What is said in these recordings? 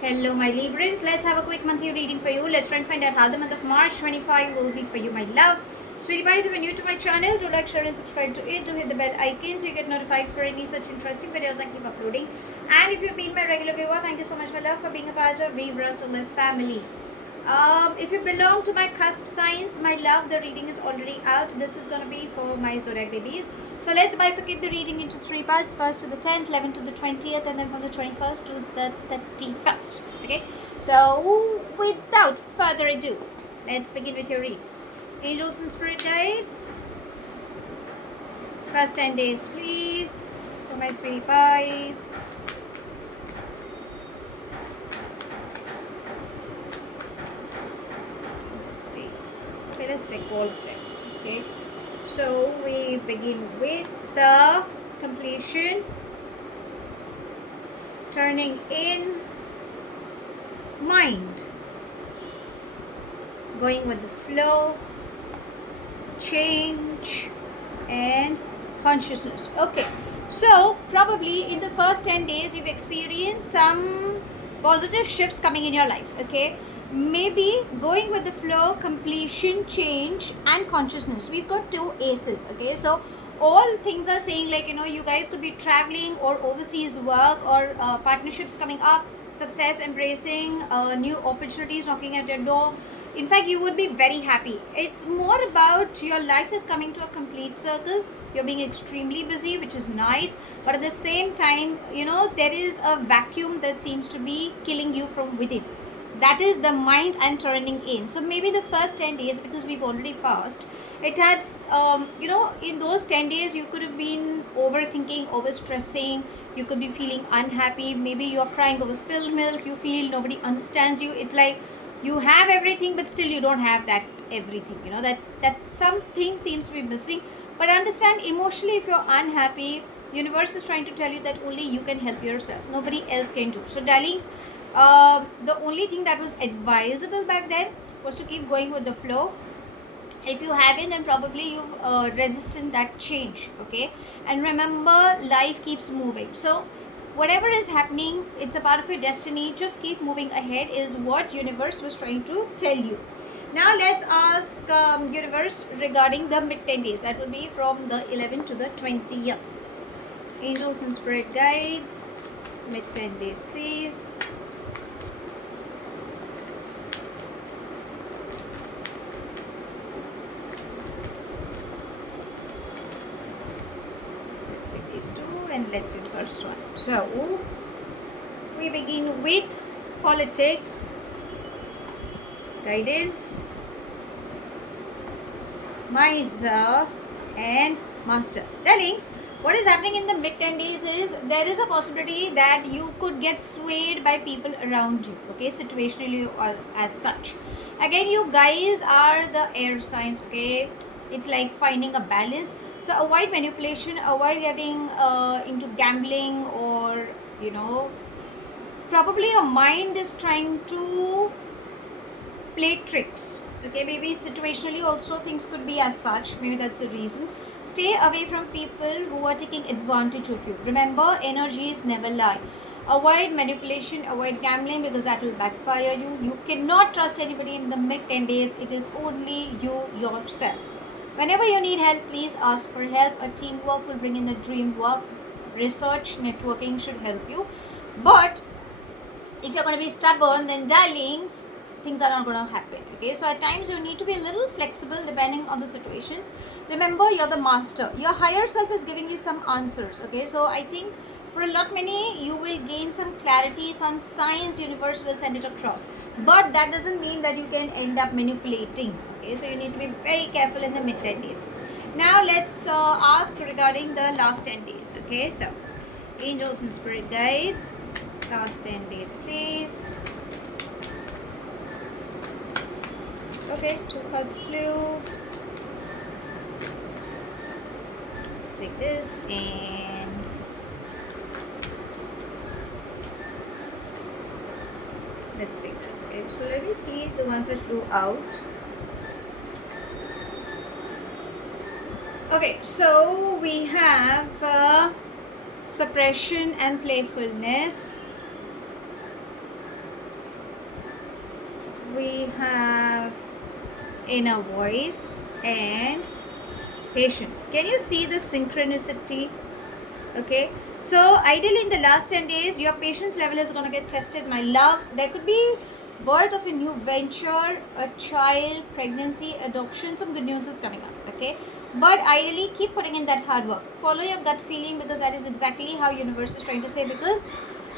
Hello, my Librans. Let's have a quick monthly reading for you. Let's try and find out how the month of March 25 will be for you, my love. Sweetie pies, if you're new to my channel, do like, share, and subscribe to it. Do hit the bell icon so you get notified for any such interesting videos I keep uploading. And if you've been my regular viewer, thank you so much, my love, for being a part of Vive to Live family. If you belong to my cusp signs, my love, the reading is already out. This is going to be for my zodiac babies. So let's bifurcate the reading into three parts. First to the 10th, 11th to the 20th, and then from the 21st to the 31st. Okay, so without further ado, let's begin with your read. Angels and spirit guides, first 10 days please for my sweetie pies. Let's take all of them. Okay, so we begin with the completion, turning in, mind, going with the flow, change, and consciousness. Okay, so probably in the first 10 days you've experienced some positive shifts coming in your life. Okay, maybe going with the flow, completion, change, and consciousness. We've got two aces. Okay, so all things are saying, like, you guys could be traveling or overseas work or partnerships coming up, success embracing, new opportunities knocking at your door. In fact, you would be very happy. It's more about your life is coming to a complete circle. You're being extremely busy, which is nice, but at the same time, there is a vacuum that seems to be killing you from within. That is the mind and turning in. So maybe the first 10 days, because we've already passed, it has, in those 10 days, you could have been overthinking, overstressing. You could be feeling unhappy. Maybe you're crying over spilled milk. You feel nobody understands you. It's like you have everything, but still you don't have that everything. That something seems to be missing. But understand, emotionally, if you're unhappy, universe is trying to tell you that only you can help yourself. Nobody else can do. So darlings, the only thing that was advisable back then was to keep going with the flow. If you haven't, then probably you've resisted that change. Okay, and remember, life keeps moving. So whatever is happening, it's a part of your destiny. Just keep moving ahead is what universe was trying to tell you. Now let's ask universe regarding the mid 10 days. That will be from the 11th to the 20th. Angels and spirit guides, mid 10 days please. Let's see these two and let's see the first one. So we begin with politics, guidance, Miser, and Master. Darlings, what is happening in the mid 10 days is there is a possibility that you could get swayed by people around you. Okay, situationally or as such. Again, you guys are the air signs. Okay, it's like finding a balance. So avoid manipulation, avoid getting into gambling, or probably your mind is trying to play tricks. Okay, maybe situationally also things could be as such. Maybe that's the reason. Stay away from people who are taking advantage of you. Remember, energies never lie. Avoid manipulation, avoid gambling, because that will backfire you. You cannot trust anybody in the mid 10 days. It is only you yourself. Whenever you need help, please ask for help. A teamwork will bring in the dream work. Research, networking should help you. But if you're going to be stubborn, then darlings, things are not going to happen. Okay, so at times you need to be a little flexible depending on the situations. Remember, you're the master. Your higher self is giving you some answers. Okay, so I think for a lot many, you will gain some clarity, some signs universe will send it across. But that doesn't mean that you can end up manipulating. Okay, so you need to be very careful in the mid 10 days. Now let's ask regarding the last 10 days. Okay, so angels and spirit guides, last 10 days please. Okay, two cards flew. Let's take this and let's take this. Okay, so let me see the ones that flew out. Okay, so we have suppression and playfulness, we have inner voice and patience. Can you see the synchronicity? Okay, so ideally in the last 10 days your patience level is going to get tested, my love. There could be birth of a new venture, a child, pregnancy, adoption. Some good news is coming up. Okay, but ideally keep putting in that hard work, follow your gut feeling, because that is exactly how universe is trying to say, because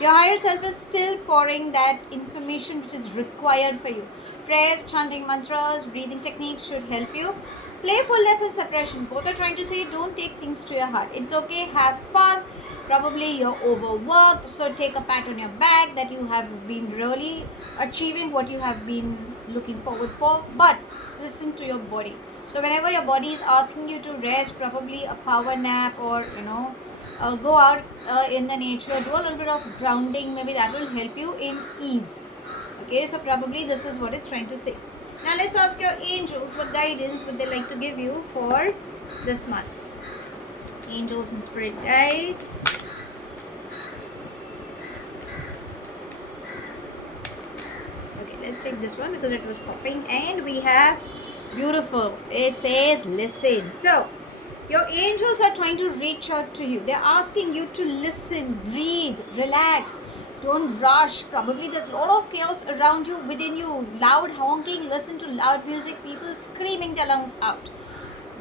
your higher self is still pouring that information which is required for you. Prayers, chanting mantras, breathing techniques should help you. Playfulness and suppression, both are trying to say don't take things to your heart. It's okay, have fun. Probably you're overworked, so take a pat on your back that you have been really achieving what you have been looking forward for. But listen to your body. So whenever your body is asking you to rest, probably a power nap, or go out in the nature, do a little bit of grounding, maybe that will help you in ease. Okay, so probably this is what it's trying to say. Now let's ask your angels what guidance would they like to give you for this month. Angels and spirit guides. Okay, let's take this one because it was popping, and we have beautiful. It says listen. So your angels are trying to reach out to you. They're asking you to listen, breathe, relax. Don't rush. Probably there's a lot of chaos around you, within you. Loud honking, listen to loud music, people screaming their lungs out.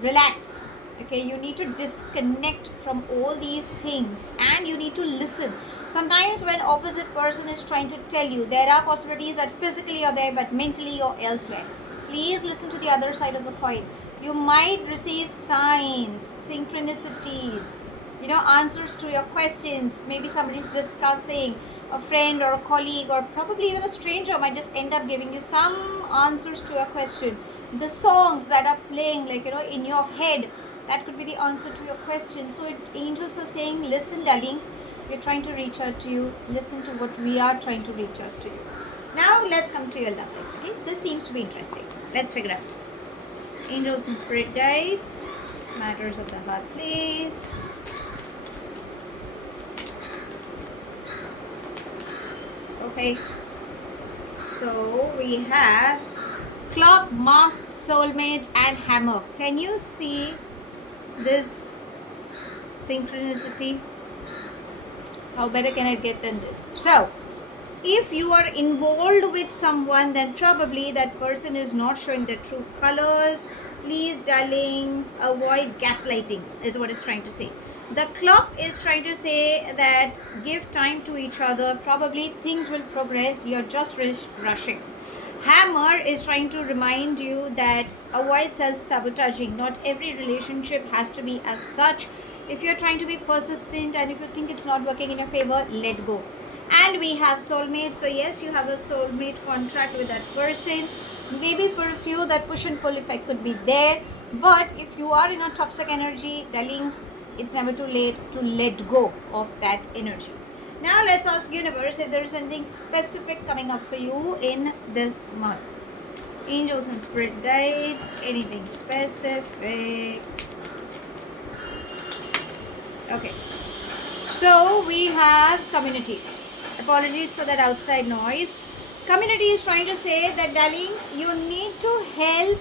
Relax. Okay, you need to disconnect from all these things and you need to listen. Sometimes when opposite person is trying to tell you, there are possibilities that physically you're there but mentally you're elsewhere. Please listen to the other side of the coin. You might receive signs, synchronicities, answers to your questions. Maybe somebody's discussing, a friend or a colleague or probably even a stranger might just end up giving you some answers to your question. The songs that are playing, in your head, that could be the answer to your question. So angels are saying, listen darlings, we're trying to reach out to you. Listen to what we are trying to reach out to you. Now let's come to your love life. Okay, this seems to be interesting. Let's figure out. Angels and spirit guides, matters of the heart, please. Okay, so we have clock, mask, soulmates, and hammer. Can you see this synchronicity? How better can I get than this? So if you are involved with someone, then probably that person is not showing their true colors. Please darlings, avoid gaslighting is what it's trying to say. The clock is trying to say that give time to each other. Probably things will progress. You're just rushing. Hammer is trying to remind you that avoid self-sabotaging. Not every relationship has to be as such. If you're trying to be persistent and if you think it's not working in your favor, let go. And we have soulmate. So yes, you have a soulmate contract with that person. Maybe for a few that push and pull effect could be there. But if you are in a toxic energy, darlings, it's never too late to let go of that energy. Now let's ask universe if there is anything specific coming up for you in this month. Angels and spirit guides, anything specific. Okay, so we have community. Apologies for that outside noise. Community is trying to say that darlings, you need to help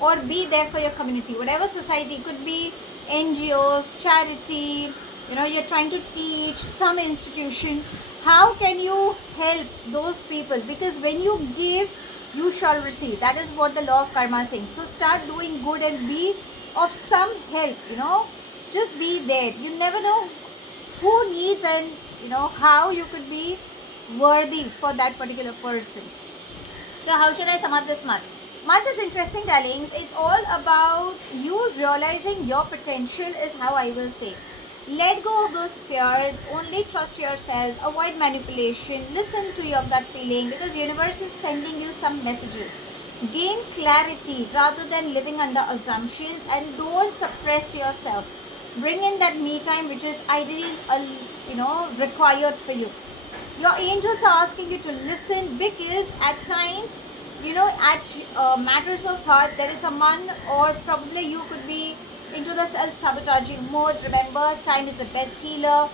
or be there for your community. Whatever society, could be NGOs, charity, you're trying to teach some institution. How can you help those people? Because when you give, you shall receive. That is what the law of karma is saying. So start doing good and be of some help, just be there. You never know who needs and how you could be worthy for that particular person. So how should I sum up this month? Month is interesting, darlings. It's all about you realizing your potential is how I will say. Let go of those fears. Only trust yourself. Avoid manipulation. Listen to your gut feeling because universe is sending you some messages. Gain clarity rather than living under assumptions, and don't suppress yourself. Bring in that me time which is ideally required for you. Your angels are asking you to listen because at times at matters of heart, there is someone, or probably you could be into the self-sabotaging mode. Remember, time is the best healer.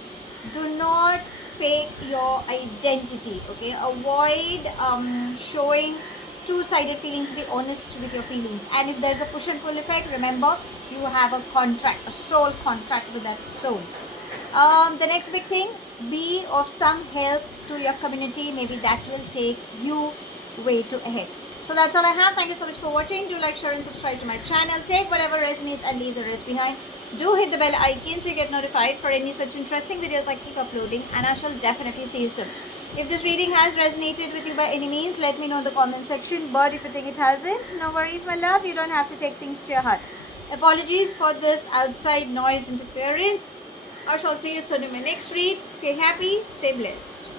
Do not fake your identity. Okay, avoid showing two-sided feelings, be honest with your feelings. And if there's a push and pull effect, remember you have a contract, a soul contract with that soul. The next big thing, be of some help to your community. Maybe that will take you way to ahead. So that's all I have. Thank you so much for watching. Do like, share and subscribe to my channel. Take whatever resonates and leave the rest behind. Do hit the bell icon so you get notified for any such interesting videos I keep uploading, and I shall definitely see you soon. If this reading has resonated with you by any means, let me know in the comment section. But if you think it hasn't, no worries, my love. You don't have to take things to your heart. Apologies for this outside noise interference. I shall see you soon in my next read. Stay happy, stay blessed.